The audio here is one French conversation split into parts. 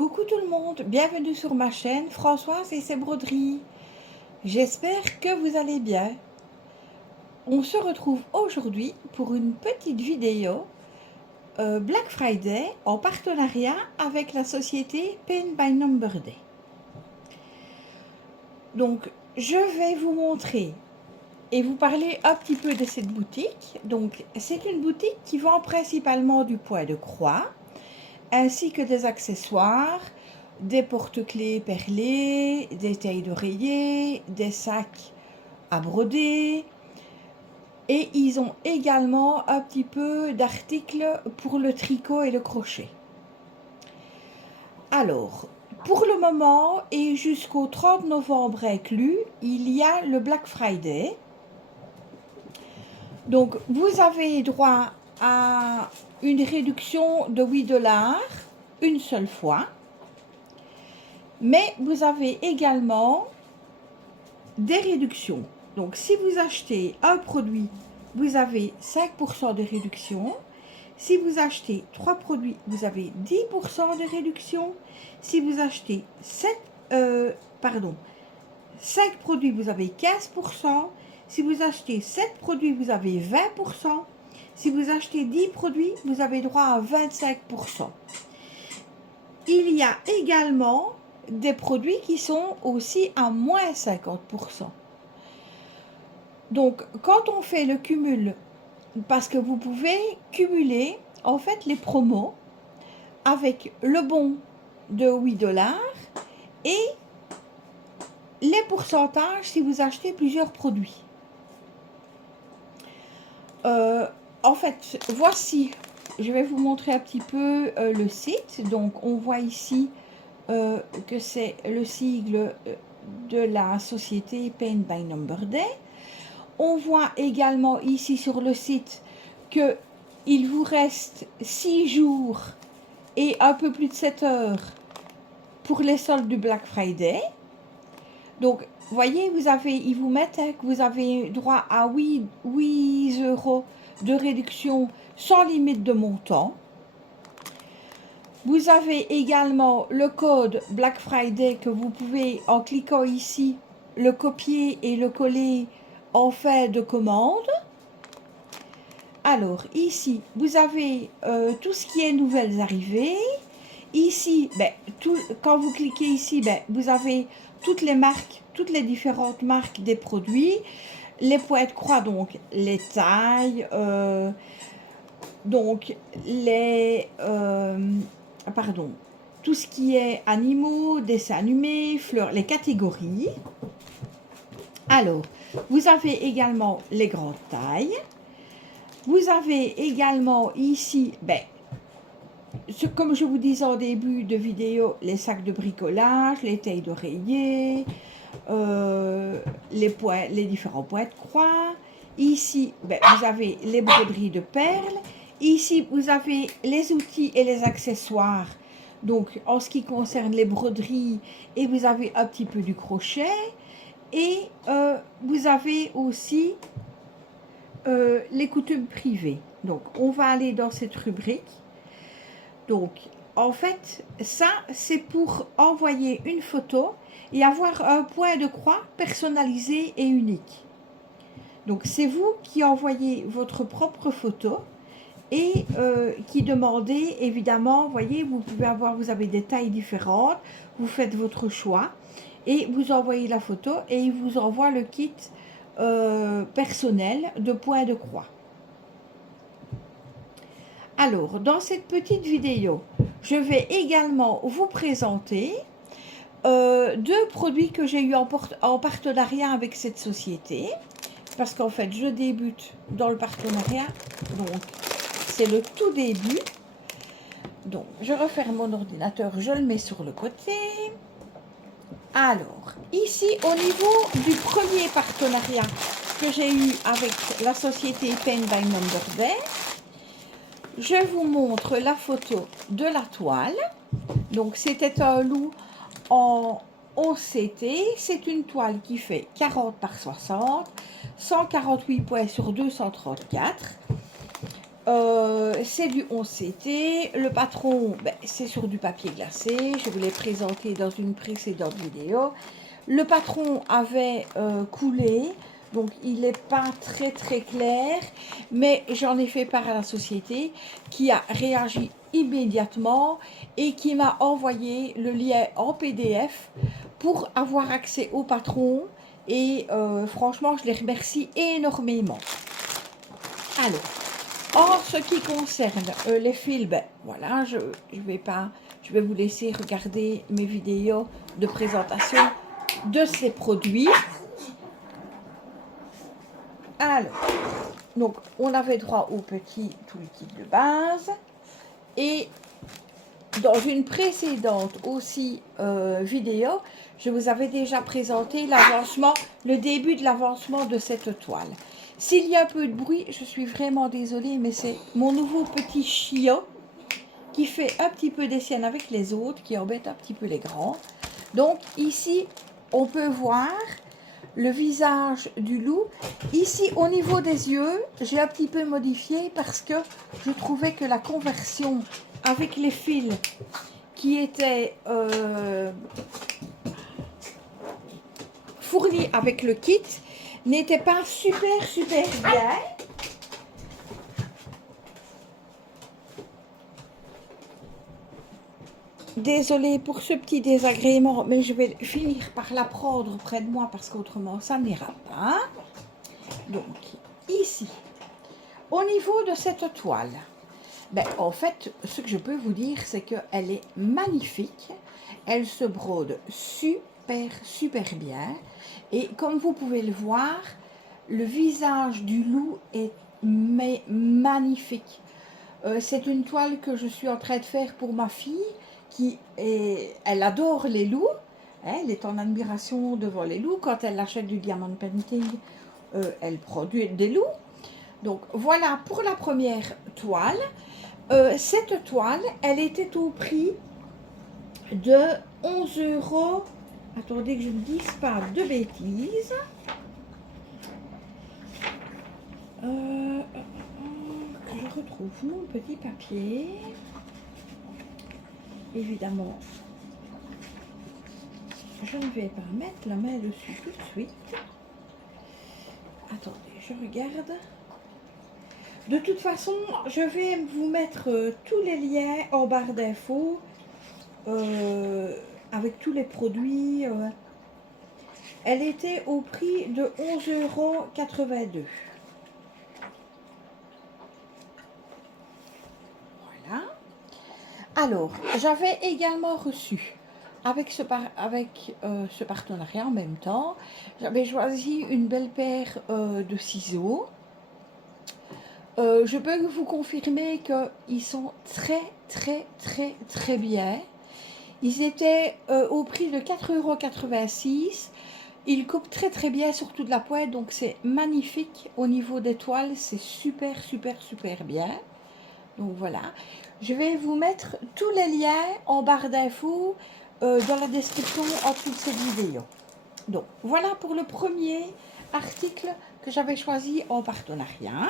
Coucou tout le monde, bienvenue sur ma chaîne Françoise et ses broderies. J'espère que vous allez bien. On se retrouve aujourd'hui pour une petite vidéo Black Friday en partenariat avec la société Paint by Number Day. Donc je vais vous montrer et vous parler un petit peu de cette boutique. Donc c'est une boutique qui vend principalement du point de croix ainsi que des accessoires, des porte-clés perlés, des tailles d'oreiller, des sacs à broder. Et ils ont également un petit peu d'articles pour le tricot et le crochet. Alors, pour le moment et jusqu'au 30 novembre inclus, il y a le Black Friday. Donc, vous avez droit à une réduction de 8 $ une seule fois. Mais vous avez également des réductions. Donc, si vous achetez un produit, vous avez 5% de réduction. Si vous achetez 3 produits, vous avez 10% de réduction. Si vous achetez 5 produits, vous avez 15%. Si vous achetez 7 produits, vous avez 20%. Si vous achetez 10 produits, vous avez droit à 25%. Il y a également des produits qui sont aussi à moins 50%. Donc, quand on fait le cumul, parce que vous pouvez cumuler en fait les promos avec le bon de 8 $ et les pourcentages si vous achetez plusieurs produits. En fait, voici, je vais vous montrer un petit peu le site. Donc, on voit ici que c'est le sigle de la société Paint by Number Day. On voit également ici sur le site que il vous reste 6 jours et un peu plus de 7 heures pour les soldes du Black Friday. Donc, voyez, ils vous mettent que vous avez droit à 8 € de réduction sans limite de montant. Vous avez également le code Black Friday que vous pouvez, en cliquant ici, le copier et le coller en fin de commande. Alors, ici, vous avez tout ce qui est nouvelles arrivées. Ici, quand vous cliquez ici, vous avez toutes les marques, toutes les différentes marques des produits. Les points de croix, donc les tailles, donc tout ce qui est animaux, dessins animés, fleurs, les catégories. Alors, vous avez également les grandes tailles. Vous avez également ici, comme je vous disais au début de vidéo, les sacs de bricolage, les tailles d'oreiller, les différents points de croix. Ici, vous avez les broderies de perles. Ici, vous avez les outils et les accessoires. Donc, en ce qui concerne les broderies, et vous avez un petit peu du crochet. Et vous avez aussi les coutumes privées. Donc, on va aller dans cette rubrique. Donc, en fait, ça, c'est pour envoyer une photo et avoir un point de croix personnalisé et unique. Donc, c'est vous qui envoyez votre propre photo et qui demandez, évidemment, voyez, vous avez des tailles différentes, vous faites votre choix et vous envoyez la photo et il vous envoie le kit personnel de point de croix. Alors, dans cette petite vidéo, je vais également vous présenter 2 produits que j'ai eu en partenariat avec cette société. Parce qu'en fait, je débute dans le partenariat, donc c'est le tout début. Donc, je referme mon ordinateur, je le mets sur le côté. Alors, ici, au niveau du premier partenariat que j'ai eu avec la société Paint by Number Day, je vous montre la photo de la toile. Donc, c'était un loup en OCT. C'est une toile qui fait 40 par 60, 148 points sur 234. c'est du 11CT. Le patron, ben, c'est sur du papier glacé. Je vous l'ai présenté dans une précédente vidéo. Le patron avait coulé, donc il n'est pas très très clair, mais j'en ai fait part à la société qui a réagi immédiatement et qui m'a envoyé le lien en PDF pour avoir accès au patron. Et franchement, je les remercie énormément. Alors, en ce qui concerne les fils, ben, voilà, je vais vous laisser regarder mes vidéos de présentation de ces produits. Alors, donc on avait droit au petit toolkit de base et dans une précédente aussi vidéo, je vous avais déjà présenté l'avancement, le début de l'avancement de cette toile. S'il y a un peu de bruit, je suis vraiment désolée, mais c'est mon nouveau petit chiot qui fait un petit peu des siennes avec les autres, qui embête un petit peu les grands. Donc ici, on peut voir le visage du loup. Ici, au niveau des yeux, j'ai un petit peu modifié parce que je trouvais que la conversion avec les fils qui étaient fournis avec le kit n'était pas super bien. Désolée pour ce petit désagrément, mais je vais finir par la prendre près de moi parce qu'autrement ça n'ira pas. Donc ici, au niveau de cette toile, ben, en fait, ce que je peux vous dire, c'est qu'elle est magnifique. Elle se brode super bien. Et comme vous pouvez le voir, le visage du loup est magnifique. C'est une toile que je suis en train de faire pour ma fille, elle adore les loups. Elle est en admiration devant les loups. Quand elle achète du diamond painting, elle produit des loups. Donc voilà pour la première toile. Cette toile, elle était au prix de 11 €. Attendez que je ne dise pas de bêtises. Que je retrouve mon petit papier. Évidemment, je ne vais pas mettre la main dessus tout de suite. Attendez, je regarde. De toute façon, je vais vous mettre tous les liens en barre d'infos avec tous les produits. Elle était au prix de 11,82 €. Voilà. Alors, j'avais également reçu, avec ce partenariat en même temps, j'avais choisi une belle paire de ciseaux. Je peux vous confirmer qu'ils sont très bien. Ils étaient au prix de 4,86 €. Ils coupent très bien sur toute la pointe, donc c'est magnifique. Au niveau des toiles, c'est super bien. Donc voilà. Je vais vous mettre tous les liens en barre d'infos dans la description en dessous de cette vidéo. Donc voilà pour le premier article que j'avais choisi en partenariat.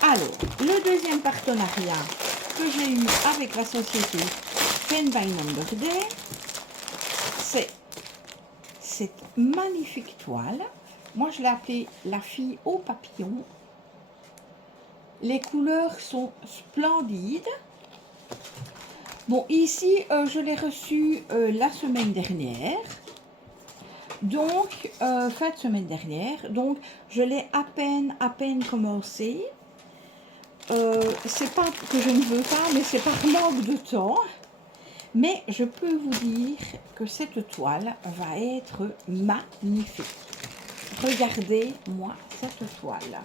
Alors, le deuxième partenariat que j'ai eu avec la société Pen by Number Day, c'est cette magnifique toile. Moi, je l'ai appelée la fille au papillon. Les couleurs sont splendides. Bon, ici, je l'ai reçue la semaine dernière. Donc, fin de semaine dernière. Donc, je l'ai à peine commencé. C'est pas que je ne veux pas, mais c'est par manque de temps. Mais je peux vous dire que cette toile va être magnifique. Regardez-moi cette toile.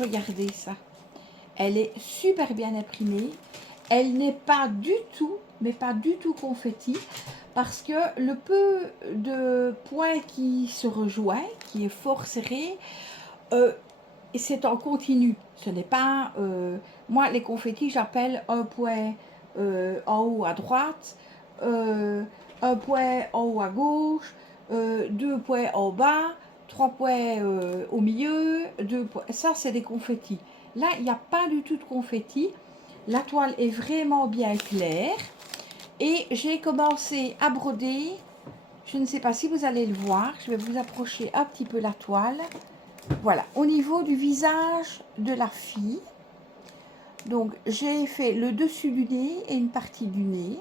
Regardez ça. Elle est super bien imprimée. Elle n'est pas du tout, mais pas du tout confetti. Parce que le peu de points qui se rejoint, qui est fort serré, c'est en continu. Ce n'est pas... moi, les confettis, j'appelle un point en haut à droite, un point en haut à gauche, 2 points en bas, 3 points au milieu, 2 points. Ça, c'est des confettis. Là, il n'y a pas du tout de confetti. La toile est vraiment bien claire. Et j'ai commencé à broder. Je ne sais pas si vous allez le voir. Je vais vous approcher un petit peu la toile. Voilà, au niveau du visage de la fille. Donc, j'ai fait le dessus du nez et une partie du nez.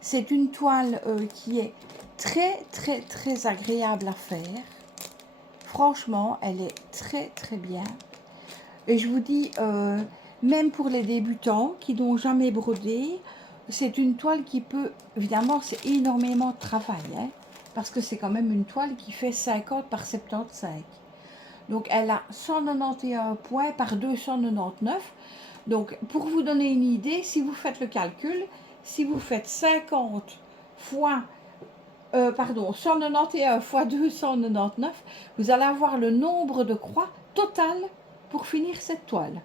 C'est une toile qui est très agréable à faire. Franchement, elle est très bien. Et je vous dis, même pour les débutants qui n'ont jamais brodé, c'est une toile qui peut, évidemment, c'est énormément de travail, hein, parce que c'est quand même une toile qui fait 50 par 75. Donc, elle a 191 points par 299. Donc, pour vous donner une idée, si vous faites le calcul, si vous faites 50 fois, 191 fois 299, vous allez avoir le nombre de croix total pour finir cette toile.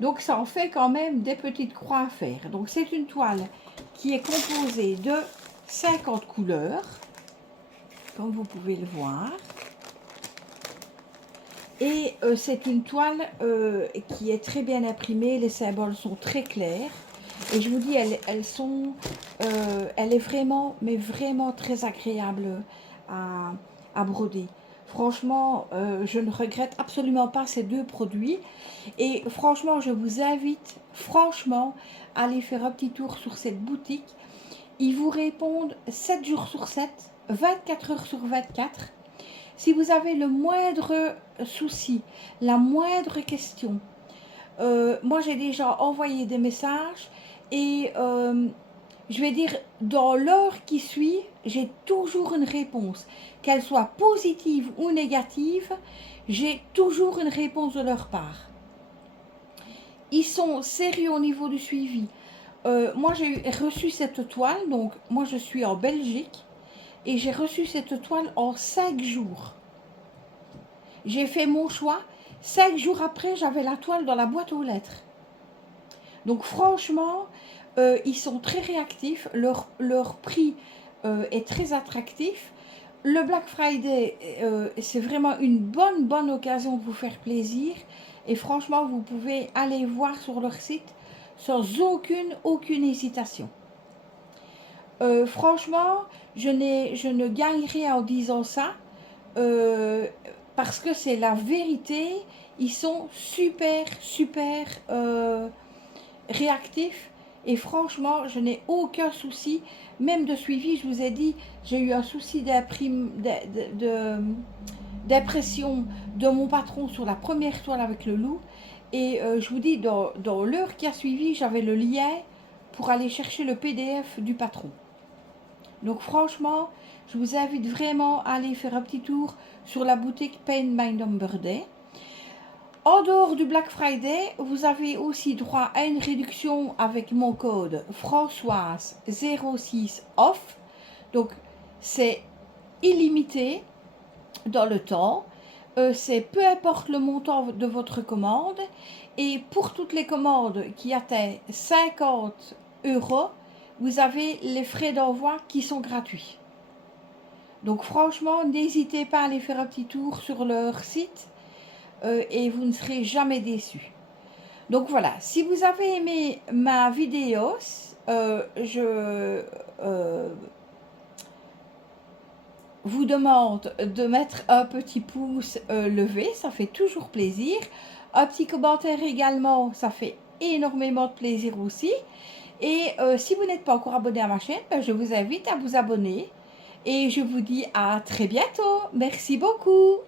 Donc, ça en fait quand même des petites croix à faire. Donc, c'est une toile qui est composée de 50 couleurs, comme vous pouvez le voir. Et c'est une toile qui est très bien imprimée, les symboles sont très clairs. Et je vous dis, elle est vraiment, mais vraiment très agréable à broder. Franchement, je ne regrette absolument pas ces deux produits. Et franchement, je vous invite, franchement, à aller faire un petit tour sur cette boutique. Ils vous répondent 7 jours sur 7, 24 heures sur 24. Si vous avez le moindre souci, la moindre question, moi j'ai déjà envoyé des messages et je vais dire dans l'heure qui suit, j'ai toujours une réponse. Qu'elle soit positive ou négative, j'ai toujours une réponse de leur part. Ils sont sérieux au niveau du suivi. Moi j'ai reçu cette toile, donc moi je suis en Belgique. Et j'ai reçu cette toile en 5 jours. J'ai fait mon choix. 5 jours après, j'avais la toile dans la boîte aux lettres. Donc franchement, ils sont très réactifs. Leur prix est très attractif. Le Black Friday, c'est vraiment une bonne occasion de vous faire plaisir. Et franchement, vous pouvez aller voir sur leur site sans aucune hésitation. Franchement, je ne gagne rien en disant ça, parce que c'est la vérité. Ils sont super réactifs et franchement, je n'ai aucun souci, même de suivi. Je vous ai dit, j'ai eu un souci d'impression de mon patron sur la première toile avec le loup. Et je vous dis, dans l'heure qui a suivi, j'avais le lien pour aller chercher le PDF du patron. Donc franchement, je vous invite vraiment à aller faire un petit tour sur la boutique Paint by Number Day. En dehors du Black Friday, vous avez aussi droit à une réduction avec mon code Françoise06 off. Donc c'est illimité dans le temps. C'est peu importe le montant de votre commande. Et pour toutes les commandes qui atteignent 50 €, vous avez les frais d'envoi qui sont gratuits. Donc franchement, n'hésitez pas à aller faire un petit tour sur leur site et vous ne serez jamais déçus. Donc voilà, si vous avez aimé ma vidéo, je vous demande de mettre un petit pouce levé, ça fait toujours plaisir. Un petit commentaire également, ça fait énormément de plaisir aussi. Et si vous n'êtes pas encore abonné à ma chaîne, je vous invite à vous abonner. Et je vous dis à très bientôt. Merci beaucoup.